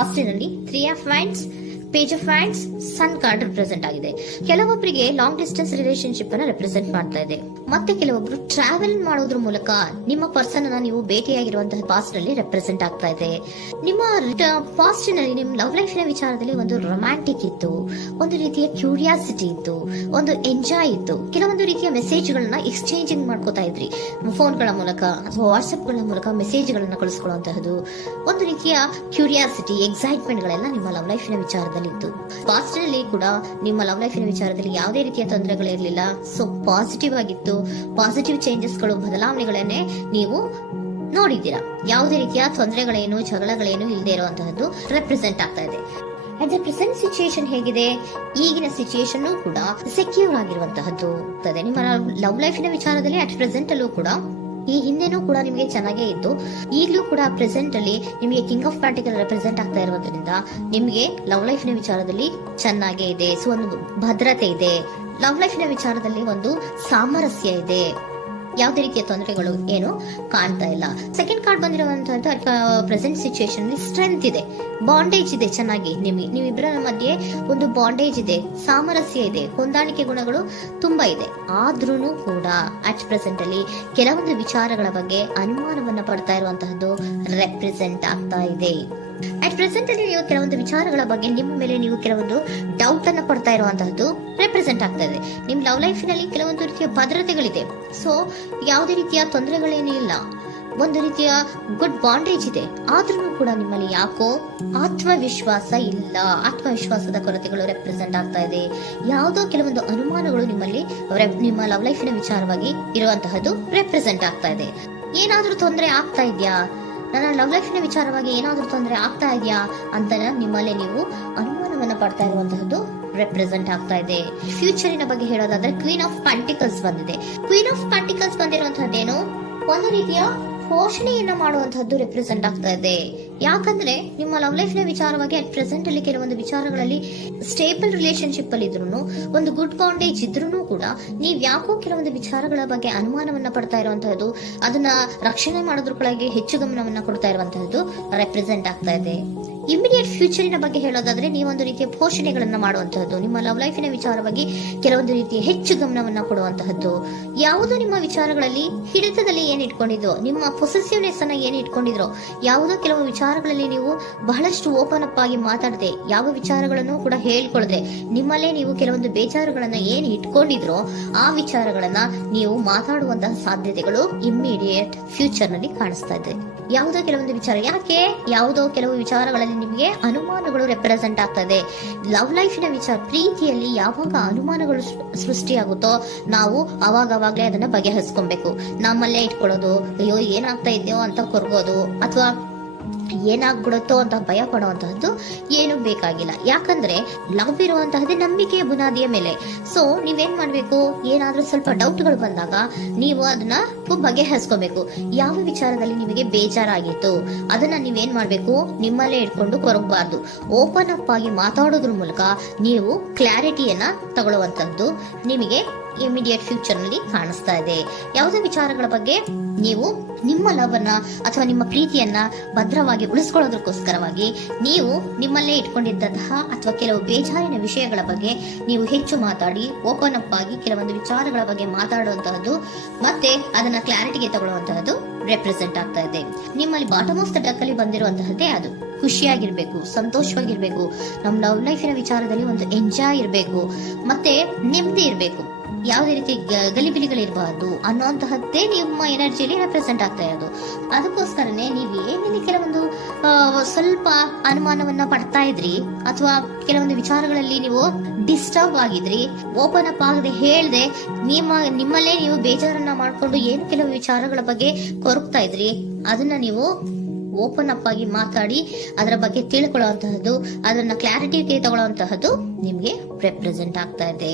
ಪಾಸಿಟಿವ್ನಲ್ಲಿ 3 of wands, page of wands, sun card represent ಆಗಿದೆ. ಕೆಲವೊಬ್ಬರಿಗೆ long distance relationship ಅನ್ನ represent ಮಾಡ್ತಾ ಇದೆ. ಮತ್ತೆ ಕೆಲವೊಬ್ರು ಟ್ರಾವೆಲ್ ಮಾಡೋದ್ರ ಮೂಲಕ ನಿಮ್ಮ ಪರ್ಸನ್ ಅನ್ನ ನೀವು ಭೇಟಿಯಾಗಿರುವಂತಹ ಪಾಸ್ಟ್ ನಲ್ಲಿ ರೆಪ್ರೆಸೆಂಟ್ ಆಗ್ತಾ ಇದೆ. ನಿಮ್ಮ ಪಾಸ್ಟ್ ನಲ್ಲಿ ನಿಮ್ಮ ಲವ್ ಲೈಫ್ ನ ವಿಚಾರದಲ್ಲಿ ಒಂದು ರೊಮ್ಯಾಂಟಿಕ್ ಇತ್ತು, ಒಂದು ರೀತಿಯ ಕ್ಯೂರಿಯಾಸಿಟಿ ಇತ್ತು, ಒಂದು ಎಂಜಾಯ್ ಇತ್ತು. ಕೆಲವೊಂದು ರೀತಿಯ ಮೆಸೇಜ್ ಗಳನ್ನ ಎಕ್ಸ್ಚೇಂಜಿಂಗ್ ಮಾಡ್ಕೋತಾ ಇದ್ರಿ, ಫೋನ್ಗಳ ಮೂಲಕ ಅಥವಾ ವಾಟ್ಸ್ಆಪ್ ಗಳ ಮೂಲಕ ಮೆಸೇಜ್ ಗಳನ್ನ ಕಳಿಸ್ಕೊಳ್ಳುವಂತಹದ್ದು, ಒಂದು ರೀತಿಯ ಕ್ಯೂರಿಯಾಸಿಟಿ, ಎಕ್ಸೈಟ್ಮೆಂಟ್ ಗಳೆಲ್ಲ ನಿಮ್ಮ ಲವ್ ಲೈಫ್ ನ ವಿಚಾರದಲ್ಲಿ ಇತ್ತು. ಪಾಸ್ಟ್ ನಲ್ಲಿ ಕೂಡ ನಿಮ್ಮ ಲವ್ ಲೈಫ್ ನ ವಿಚಾರದಲ್ಲಿ ಯಾವುದೇ ರೀತಿಯ ತೊಂದರೆಗಳಿರಲಿಲ್ಲ. ಸೊ ಪಾಸಿಟಿವ್ ಆಗಿತ್ತು. ಪಾಸಿಟಿವ್ ಚೇಂಜಸ್ ಗಳು, ಬದಲಾವಣೆಗಳನ್ನೇ ನೀವು ನೋಡಿದ್ದೀರಾ. ಯಾವುದೇ ರೀತಿಯ ತೊಂದರೆಗಳೇನು, ಜಗಳಗಳೇನು ಇಲ್ಲದೆ ಇರುವಂತಹದ್ದು ರೆಪ್ರೆಸೆಂಟ್ ಆಗ್ತಾ ಇದೆ. ಅಟ್ ದ ಪ್ರೆಸೆಂಟ್ ಸಿಚುಯೇಷನ್ ಹೇಗಿದೆ? ಈಗಿನ ಸಿಚುಯೇಷನ್ ಕೂಡ ಸೆಕ್ಯೂರ್ ಆಗಿರುವಂತಹದ್ದು. ನಿಮ್ಮ ಲವ್ ಲೈಫಿನ ವಿಚಾರದಲ್ಲಿ ಅಟ್ ಪ್ರೆಸೆಂಟ್ ಅಲ್ಲೂ ಕೂಡ, ಈ ಹಿಂದೆನೂ ಕೂಡ ನಿಮಗೆ ಚೆನ್ನಾಗೇ ಇತ್ತು, ಈಗಲೂ ಕೂಡ ಪ್ರೆಸೆಂಟ್ ಅಲ್ಲಿ ನಿಮಗೆ ಕಿಂಗ್ ಆಫ್ ಪ್ಯಾಂಟಿಕಲ್ ರೆಪ್ರೆಸೆಂಟ್ ಆಗ್ತಾ ಇರೋದ್ರಿಂದ ನಿಮಗೆ ಲವ್ ಲೈಫ್ ನ ವಿಚಾರದಲ್ಲಿ ಚೆನ್ನಾಗೇ ಇದೆ. ಸೊ ಒಂದು ಭದ್ರತೆ ಇದೆ. ಲವ್ ಲೈಫ್ ನ ವಿಚಾರದಲ್ಲಿ ಒಂದು ಸಾಮರಸ್ಯ ಇದೆ. ಯಾವುದೇ ರೀತಿಯ ತೊಂದರೆಗಳು ಏನು ಕಾಣ್ತಾ ಇಲ್ಲ. ಸೆಕೆಂಡ್ ಕಾರ್ಡ್ ಬಂದಿರುವಂತಹದ್ದು ಪ್ರೆಸೆಂಟ್ ಸಿಚುಯೇಷನ್ ಸ್ಟ್ರೆಂತ್ ಇದೆ, ಬಾಂಡೇಜ್ ಇದೆ. ಚೆನ್ನಾಗಿ ನೀವಿಬ್ಬರ ಮಧ್ಯೆ ಒಂದು ಬಾಂಡೇಜ್ ಇದೆ, ಸಾಮರಸ್ಯ ಇದೆ, ಹೊಂದಾಣಿಕೆ ಗುಣಗಳು ತುಂಬಾ ಇದೆ. ಆದ್ರೂ ಕೂಡ ಅಟ್ ಪ್ರೆಸೆಂಟ್ ಅಲ್ಲಿ ಕೆಲವೊಂದು ವಿಚಾರಗಳ ಬಗ್ಗೆ ಅನುಮಾನವನ್ನ ಪಡ್ತಾ ಇರುವಂತಹದ್ದು ರೆಪ್ರೆಸೆಂಟ್ ಆಗ್ತಾ ಇದೆ. ಅಟ್ ಪ್ರೆಸೆಂಟ್ ಅಲ್ಲಿ ನೀವು ಕೆಲವೊಂದು ವಿಚಾರಗಳ ಬಗ್ಗೆ ನಿಮ್ಮ ಮೇಲೆ ನೀವು ಕೆಲವೊಂದು ಡೌಟ್ ಅನ್ನ ಪಡ್ತಾ ಇರುವಂತಹದ್ದು ರೆಪ್ರೆಸೆಂಟ್ ಆಗ್ತಾ ಇದೆ. ನಿಮ್ ಲವ್ ಲೈಫ್ ನಲ್ಲಿ ಕೆಲವೊಂದು ರೀತಿಯ ಭದ್ರತೆಗಳಿದೆ. ಸೊ ಯಾವುದೇ ರೀತಿಯ ತೊಂದರೆಗಳೇನೂ ಇಲ್ಲ, ಒಂದು ರೀತಿಯ ಗುಡ್ ಬಾಂಡೇಜ್ ಇದೆ. ಆದ್ರೂ ಕೂಡ ನಿಮ್ಮಲ್ಲಿ ಯಾಕೋ ಆತ್ಮವಿಶ್ವಾಸ ಇಲ್ಲ, ಆತ್ಮವಿಶ್ವಾಸದ ಕೊರತೆಗಳು ರೆಪ್ರೆಸೆಂಟ್ ಆಗ್ತಾ ಇದೆ. ಯಾವುದೋ ಕೆಲವೊಂದು ಅನುಮಾನಗಳು ನಿಮ್ಮಲ್ಲಿ ನಿಮ್ಮ ಲವ್ ಲೈಫಿನ ವಿಚಾರವಾಗಿ ಇರುವಂತಹದ್ದು ರೆಪ್ರೆಸೆಂಟ್ ಆಗ್ತಾ ಇದೆ. ಏನಾದ್ರೂ ತೊಂದರೆ ಆಗ್ತಾ ಇದೆಯಾ, ನನ್ನ ಲವ್ ಲೈಫಿನ ವಿಚಾರವಾಗಿ ಏನಾದ್ರೂ ತೊಂದರೆ ಆಗ್ತಾ ಇದೆಯಾ ಅಂತ ನಿಮ್ಮಲ್ಲಿ ನೀವು ಅನುಮಾನವನ್ನ ಪಡ್ತಾ ಇರುವಂತಹದ್ದು ರೆಪ್ರೆಸೆಂಟ್ ಆಗ್ತಾ ಇದೆ. ಫ್ಯೂಚರಿನ ಬಗ್ಗೆ ಹೇಳೋದಾದ್ರೆ ಕ್ವೀನ್ ಆಫ್ ಪ್ಯಾಂಟಿಕಲ್ಸ್ ಬಂದಿದೆ. ಕ್ವೀನ್ ಆಫ್ ಪ್ಯಾಂಟಿಕಲ್ಸ್ ಬಂದಿರುವಂತಹದ್ದೇನು, ಒಂದು ರೀತಿಯ ಪೋಷಣೆಯನ್ನ ಮಾಡುವಂತಹದ್ದು ರೆಪ್ರೆಸೆಂಟ್ ಆಗ್ತಾ ಇದೆ. ಯಾಕಂದ್ರೆ ನಿಮ್ಮ ಲವ್ ಲೈಫ್ ನ ವಿಚಾರವಾಗಿ ಅಟ್ ಪ್ರೆಸೆಂಟ್ ಅಲ್ಲಿ ಕೆಲವೊಂದು ವಿಚಾರಗಳಲ್ಲಿ ಸ್ಟೇಬಲ್ ರಿಲೇಶನ್ಶಿಪ್ ಅಲ್ಲಿ ಇದ್ರು, ಒಂದು ಗುಡ್ ಬಾಂಡೇಜ್ ಇದ್ರೂ ಕೂಡ ನೀವ್ ಯಾಕೋ ಕೆಲವೊಂದು ವಿಚಾರಗಳ ಬಗ್ಗೆ ಅನುಮಾನವನ್ನ ಪಡ್ತಾ ಇರುವಂತಹದ್ದು, ಅದನ್ನ ರಕ್ಷಣೆ ಮಾಡೋದ್ರೊಳಗೆ ಹೆಚ್ಚು ಗಮನವನ್ನ ಕೊಡ್ತಾ ಇರುವಂತಹದ್ದು ರೆಪ್ರೆಸೆಂಟ್ ಆಗ್ತಾ ಇದೆ. ಇಮಿಡಿಯೇಟ್ ಫ್ಯೂಚರಿನ ಬಗ್ಗೆ ಹೇಳೋದಾದ್ರೆ ನೀವೊಂದು ರೀತಿಯ ಪೋಷಣೆಗಳನ್ನ ಮಾಡುವಂತಹದ್ದು, ನಿಮ್ಮ ಲವ್ ಲೈಫಿನ ವಿಚಾರವಾಗಿ ಕೆಲವೊಂದು ರೀತಿಯ ಹೆಚ್ಚು ಗಮನವನ್ನ ಕೊಡುವಂತಹದ್ದು, ಯಾವುದೋ ನಿಮ್ಮ ವಿಚಾರಗಳಲ್ಲಿ ಹಿಡಿತದಲ್ಲಿ ಏನ್ ಇಟ್ಕೊಂಡಿದ್ರೋ, ನಿಮ್ಮ ಪೊಸೆಸಿವ್ನೆಸ್ ಅನ್ನ ಏನ್ ಇಟ್ಕೊಂಡಿದ್ರೋ, ಯಾವುದೋ ಕೆಲವು ವಿಚಾರಗಳಲ್ಲಿ ನೀವು ಬಹಳಷ್ಟು ಓಪನ್ ಅಪ್ ಆಗಿ ಮಾತಾಡದೆ, ಯಾವ ವಿಚಾರಗಳನ್ನು ಕೂಡ ಹೇಳ್ಕೊಳ್ಳದೆ, ನಿಮ್ಮಲ್ಲೇ ನೀವು ಕೆಲವೊಂದು ಬೇಜಾರುಗಳನ್ನ ಏನ್ ಇಟ್ಕೊಂಡಿದ್ರೋ ಆ ವಿಚಾರಗಳನ್ನ ನೀವು ಮಾತಾಡುವಂತಹ ಸಾಧ್ಯತೆಗಳು ಇಮಿಡಿಯೇಟ್ ಫ್ಯೂಚರ್ ನಲ್ಲಿ ಕಾಣಿಸ್ತಾ ಇದೆ. ಯಾವುದೋ ಕೆಲವೊಂದು ವಿಚಾರ, ಯಾಕೆ ಯಾವುದೋ ಕೆಲವು ವಿಚಾರಗಳಲ್ಲಿ ನಿಮಗೆ ಅನುಮಾನಗಳು ರೆಪ್ರೆಸೆಂಟ್ ಆಗ್ತದೆ. ಲವ್ ಲೈಫಿನ ವಿಚಾರ, ಪ್ರೀತಿಯಲ್ಲಿ ಯಾವಾಗ ಅನುಮಾನಗಳು ಸೃಷ್ಟಿಯಾಗುತ್ತೋ ನಾವು ಅವಾಗವಾಗ್ಲೇ ಅದನ್ನ ಬಗೆಹರಿಸ್ಕೊಬೇಕು. ನಮ್ಮಲ್ಲೇ ಇಟ್ಕೊಳ್ಳೋದು, ಅಯ್ಯೋ ಏನಾಗ್ತಾ ಇದೆಯೋ ಅಂತ ಕೊರಗೋದು ಅಥವಾ ಏನಾಗ್ಬಿಡುತ್ತೋ ಅಂತ ಭಯ ಪಡುವಂತಹದ್ದು ಏನು ಬೇಕಾಗಿಲ್ಲ. ಯಾಕಂದ್ರೆ ಲವ್ ಇರುವಂತಹದ್ದೇ ನಂಬಿಕೆಯ ಬುನಾದಿಯ ಮೇಲೆ. ಸೊ ನೀವೇನ್ ಮಾಡ್ಬೇಕು, ಏನಾದ್ರೂ ಸ್ವಲ್ಪ ಡೌಟ್ಗಳು ಬಂದಾಗ ನೀವು ಅದನ್ನ ಬಗೆಹರಿಸ್ಕೋಬೇಕು. ಯಾವ ವಿಚಾರದಲ್ಲಿ ನಿಮಗೆ ಬೇಜಾರಾಗಿತ್ತು ಅದನ್ನ ನೀವೇನ್ ಮಾಡ್ಬೇಕು, ನಿಮ್ಮಲ್ಲೇ ಇಟ್ಕೊಂಡು ಕೊರಗಬಾರ್ದು. ಓಪನ್ ಅಪ್ ಆಗಿ ಮಾತಾಡೋದ್ರ ಮೂಲಕ ನೀವು ಕ್ಲಾರಿಟಿಯನ್ನ ತಗೊಳ್ಳುವಂತದ್ದು ನಿಮಗೆ ಇಮಿಡಿಯೇಟ್ ಫ್ಯೂಚರ್ ನಲ್ಲಿ ಕಾಣಿಸ್ತಾ ಇದೆ. ಯಾವುದೇ ವಿಚಾರಗಳ ಬಗ್ಗೆ ನೀವು ನಿಮ್ಮ ಲವ್ ಅನ್ನ ಅಥವಾ ನಿಮ್ಮ ಪ್ರೀತಿಯನ್ನ ಭದ್ರವಾಗಿ ಉಳಿಸ್ಕೊಳ್ಳೋದಕ್ಕೋಸ್ಕರವಾಗಿ ನೀವು ನಿಮ್ಮಲ್ಲೇ ಇಟ್ಕೊಂಡಿದ್ದಂತಹ ಅಥವಾ ಕೆಲವು ಬೇಜಾರಿನ ವಿಷಯಗಳ ಬಗ್ಗೆ ನೀವು ಹೆಚ್ಚು ಮಾತಾಡಿ ಓಪನ್ ಅಪ್ ಆಗಿ ಕೆಲವೊಂದು ವಿಚಾರಗಳ ಬಗ್ಗೆ ಮಾತಾಡುವಂತಹದ್ದು ಮತ್ತೆ ಅದನ್ನ ಕ್ಲಾರಿಟಿಗೆ ತಗೊಳ್ಳುವಂತಹದ್ದು ರೆಪ್ರೆಸೆಂಟ್ ಆಗ್ತಾ ಇದೆ. ನಿಮ್ಮಲ್ಲಿ ಬಾಟಮ್ ಆಫ್ ದ ಡಕ್ ಅಲ್ಲಿ ಬಂದಿರುವಂತಹದ್ದೇ ಅದು. ಖುಷಿಯಾಗಿರ್ಬೇಕು, ಸಂತೋಷವಾಗಿರ್ಬೇಕು, ನಮ್ಮ ಲವ್ ಲೈಫಿನ ವಿಚಾರದಲ್ಲಿ ಒಂದು ಎಂಜಾಯ್ ಇರಬೇಕು, ಮತ್ತೆ ನೆಮ್ಮದಿ ಇರಬೇಕು, ಯಾವುದೇ ರೀತಿ ಗಲಿಬಿಲಿಗಳಿರಬಾರ್ದು ಅನ್ನುವಂತಹದ್ದೇ ನಿಮ್ಮ ಎನರ್ಜಿಯಲ್ಲಿ ರೆಪ್ರೆಸೆಂಟ್ ಆಗ್ತಾ ಇರೋದು. ಅದಕ್ಕೋಸ್ಕರನೇ ನೀವು ಏನೇನು ಕೆಲವೊಂದು ಸ್ವಲ್ಪ ಅನುಮಾನವನ್ನ ಪಡ್ತಾ ಇದ್ರಿ ಅಥವಾ ಕೆಲವೊಂದು ವಿಚಾರಗಳಲ್ಲಿ ನೀವು ಡಿಸ್ಟರ್ಬ್ ಆಗಿದ್ರಿ, ಓಪನ್ ಅಪ್ ಆಗದೆ ಹೇಳ್ದೆ ನಿಮ್ಮಲ್ಲೇ ನೀವು ಬೇಜಾರನ್ನ ಮಾಡ್ಕೊಂಡು ಏನು ಕೆಲವು ವಿಚಾರಗಳ ಬಗ್ಗೆ ಕೊರಗ್ತಾ ಇದ್ರಿ, ಅದನ್ನ ನೀವು ಓಪನ್ ಅಪ್ ಆಗಿ ಮಾತಾಡಿ ಅದರ ಬಗ್ಗೆ ತಿಳ್ಕೊಳ್ಳುವಂತಹದ್ದು, ಅದನ್ನ ಕ್ಲಾರಿಟಿಗೆ ತಗೊಳ್ಳುವಂತಹದ್ದು ನಿಮ್ಗೆ ರೆಪ್ರೆಸೆಂಟ್ ಆಗ್ತಾ ಇದೆ.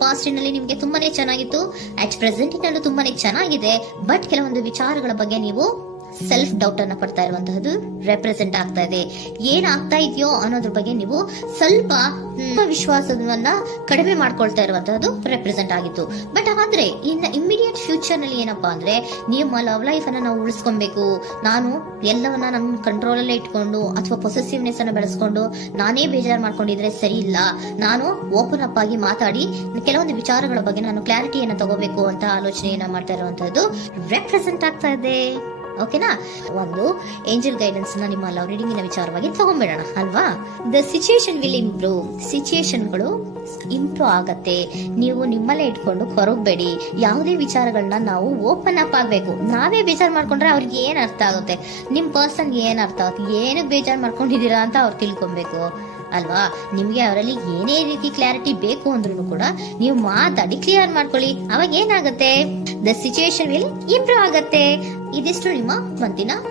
ಪಾಸ್ಟಿನಲ್ಲಿ ನಿಮ್ಗೆ ತುಂಬಾನೇ ಚೆನ್ನಾಗಿತ್ತು, ಅಟ್ ಪ್ರೆಸೆಂಟ್ ನಲ್ಲೂ ತುಂಬಾನೇ ಚೆನ್ನಾಗಿದೆ. ಬಟ್ ಕೆಲವೊಂದು ವಿಚಾರಗಳ ಬಗ್ಗೆ ನೀವು ಸೆಲ್ಫ್ ಡೌಟ್ ಅನ್ನ ಪಡ್ತಾ ಇರುವಂತಹದ್ದು ರೆಪ್ರೆಸೆಂಟ್ ಆಗ್ತಾ ಇದೆ. ಏನಾಗ್ತಾ ಇದೆಯೋ ಅನ್ನೋದ್ರ ಬಗ್ಗೆ ನೀವು ಸ್ವಲ್ಪ ವಿಶ್ವಾಸವನ್ನ ಕಡಿಮೆ ಮಾಡ್ಕೊಳ್ತಾ ಇರುವಂತಹದ್ದು ರೆಪ್ರೆಸೆಂಟ್ ಆಗಿತ್ತು. ಬಟ್ ಆದ್ರೆ ಇನ್ನು ಇಮಿಡಿಯೇಟ್ ಫ್ಯೂಚರ್ ನಲ್ಲಿ ಏನಪ್ಪಾ ಅಂದ್ರೆ ನಿಮ್ಮ ಲವ್ ಲೈಫ್ ಅನ್ನ ನಾವು ಉಳಿಸ್ಕೊಬೇಕು, ನಾನು ಎಲ್ಲವನ್ನ ನನ್ನ ಕಂಟ್ರೋಲ್ ಅಲ್ಲೇ ಇಟ್ಕೊಂಡು ಅಥವಾ ಪೊಸೆಸಿವ್ನೆಸ್ ಅನ್ನ ಬೆಳೆಸ್ಕೊಂಡು ನಾನೇ ಬೇಜಾರು ಮಾಡ್ಕೊಂಡಿದ್ರೆ ಸರಿ ಇಲ್ಲ, ನಾನು ಓಪನ್ ಅಪ್ ಆಗಿ ಮಾತಾಡಿ ಕೆಲವೊಂದು ವಿಚಾರಗಳ ಬಗ್ಗೆ ನಾನು ಕ್ಲಾರಿಟಿಯನ್ನ ತಗೋಬೇಕು ಅಂತ ಆಲೋಚನೆಯನ್ನ ಮಾಡ್ತಾ ಇರುವಂತಹದ್ದು ರೆಪ್ರೆಸೆಂಟ್ ಆಗ್ತಾ ಇದೆ. ಓಕೆನಾ, ಒಂದು ಏಂಜಲ್ ಗೈಡೆನ್ಸ್ ನ ನಿಮ್ಮ ಲವ್ ರೀಡಿಂಗಿನ ವಿಚಾರವಾಗಿ ತಗೊಂಡ್ಬಿಡೋಣ ಅಲ್ವಾ. ದ ಸಿಚುಯೇಷನ್ ವಿಲ್ ಇಂಪ್ರೂವ್, ಸಿಚುಯೇಷನ್ಗಳು ಇಂಪ್ರೂವ್ ಆಗತ್ತೆ. ನೀವು ನಿಮ್ಮಲ್ಲೇ ಇಟ್ಕೊಂಡು ಹೊರಗಬೇಡಿ. ಯಾವುದೇ ವಿಚಾರಗಳನ್ನ ನಾವು ಓಪನ್ ಅಪ್ ಆಗ್ಬೇಕು. ನಾವೇ ಬೇಜಾರ್ ಮಾಡ್ಕೊಂಡ್ರೆ ಅವ್ರಿಗೆ ಏನ್ ಅರ್ಥ ಆಗುತ್ತೆ, ನಿಮ್ ಪರ್ಸನ್ಗೆ ಏನ್ ಅರ್ಥ ಆಗುತ್ತೆ, ಏನಕ್ಕೆ ಬೇಜಾರ್ ಮಾಡ್ಕೊಂಡಿದೀರಾ ಅಂತ ಅವ್ರು ತಿಳ್ಕೊಬೇಕು ಅಲ್ವಾ. ನಿಮ್ಗೆ ಅವರಲ್ಲಿ ಏನೇ ರೀತಿ ಕ್ಲಾರಿಟಿ ಬೇಕು ಅಂದ್ರೂ ಕೂಡ ನೀವು ಮಾತಾಡಿ ಕ್ಲಿಯರ್ ಮಾಡ್ಕೊಳ್ಳಿ. ಅವಾಗ ಏನಾಗುತ್ತೆ, ದ ಸಿಚುಯೇಷನ್ ವಿಲ್ ಇಂಪ್ರೂವ್ ಆಗತ್ತೆ. ಇದಿಷ್ಟು ನಿಮ್ಮ ಮಂತಿನ